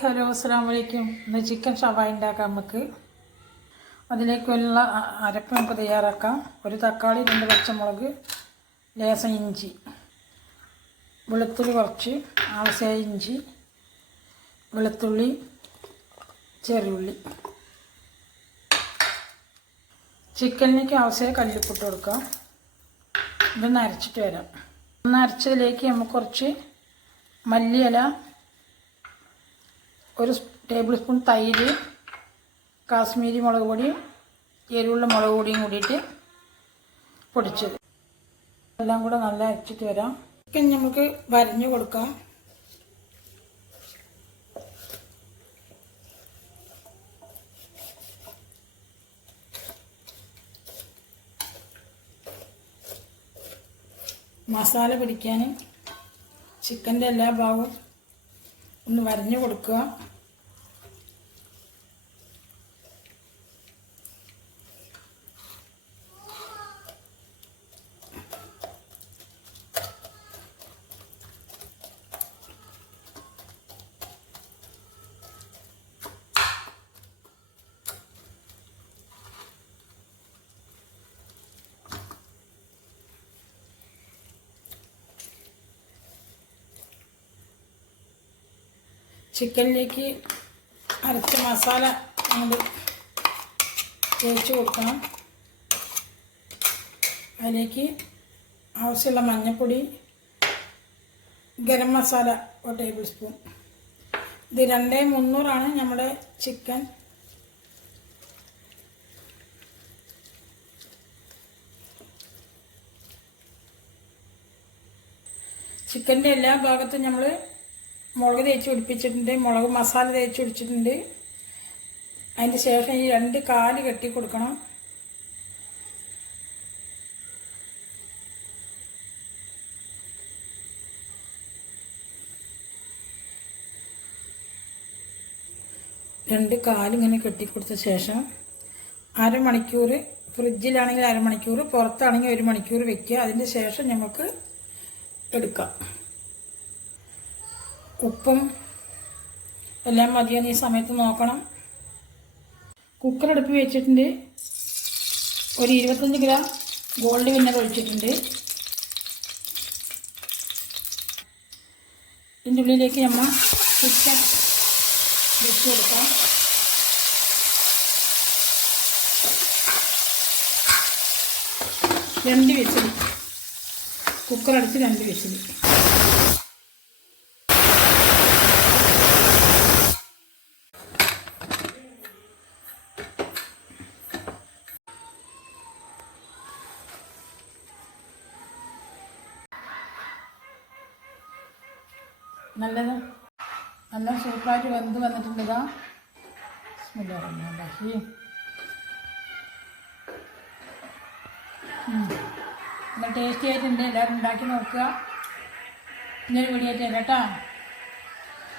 Hello അസ്സലാമു അലൈക്കും. ഇന്ന് ചിക്കൻ ഷവായി ഉണ്ടാക്കാം. നമുക്ക് അതിലേക്കുള്ള അരപ്പ് നമുക്ക് തയ്യാറാക്കാം. ഒരു തക്കാളി, 2 പച്ചമുളക്, ലേശം ഇഞ്ചി, വെളുത്തുള്ളി കുറച്ച്, ആവശ്യമായ ഇഞ്ചി, വെളുത്തുള്ളി, ചെറിയുള്ളി. ചിക്കനിലേക്ക് ആവശ്യമായ കല്ലുപ്പിട്ട് കൊടുക്കാം. ഇതൊന്ന് അരച്ചിട്ട് വരാം. ഒന്ന് അരച്ചതിലേക്ക് നമുക്ക് കുറച്ച് മല്ലിയില, 1 ടേബിൾ സ്പൂൺ തൈര്, കാശ്മീരി മുളക് പൊടിയും എരിവുള്ള മുളക് പൊടിയും കൂടിയിട്ട് പൊടിച്ചത് എല്ലാം കൂടെ നല്ല അരച്ചിട്ട് വരാം. ചിക്കൻ നമുക്ക് വരഞ്ഞു കൊടുക്കാം. മസാല പിടിക്കാൻ ചിക്കൻ്റെ എല്ലാ ഭാഗവും ഒന്ന് വരഞ്ഞു കൊടുക്കുക. ചിക്കനിലേക്ക് അരച്ച മസാല നമ്മൾ തേച്ച് കൊടുക്കണം. അതിലേക്ക് ആവശ്യമുള്ള മഞ്ഞൾപ്പൊടി, ഗരം മസാല 1 ടേബിൾ സ്പൂൺ. ഇത് 2,300 നമ്മുടെ ചിക്കൻ. ചിക്കൻ്റെ എല്ലാ ഭാഗത്തും നമ്മൾ മുളക് തേച്ച് പിടിപ്പിച്ചിട്ടുണ്ട്, മുളക് മസാല തേച്ച് പിടിച്ചിട്ടുണ്ട്. അതിന് ശേഷം ഈ 2 കാല് കെട്ടി കൊടുക്കണം. രണ്ട് കാലിങ്ങനെ കെട്ടിക്കൊടുത്ത ശേഷം അരമണിക്കൂർ, ഫ്രിഡ്ജിലാണെങ്കിൽ അരമണിക്കൂർ, പുറത്താണെങ്കിൽ 1 മണിക്കൂർ വെക്കുക. അതിന് ശേഷം നമുക്ക് എടുക്കാം. ഉപ്പും എല്ലാം മതിയെന്ന് ഈ സമയത്ത് നോക്കണം. കുക്കർ അടുപ്പ് വെച്ചിട്ടുണ്ട്. ഒരു 25 ഗ്രാം ഗോൾഡ് വിന്നർ ഒഴിച്ചിട്ടുണ്ട്. ഇതിൻ്റെ ഉള്ളിലേക്ക് നമ്മൾ ചിക്കൻ വെച്ച് കൊടുക്കാം. രണ്ട് വിസിൽ, കുക്കർ അടിച്ച് 2 വിസിൽ. നല്ല സൂപ്പറായിട്ട് വെന്ത് വന്നിട്ടുണ്ട്. ഇതാ ഉണ്ടാക്കി നല്ല ടേസ്റ്റി ആയിട്ടുണ്ട്. എല്ലാവരും ഉണ്ടാക്കി നോക്കുക. ഇങ്ങനെ വീഡിയോ ആയിട്ട് കേട്ടോ.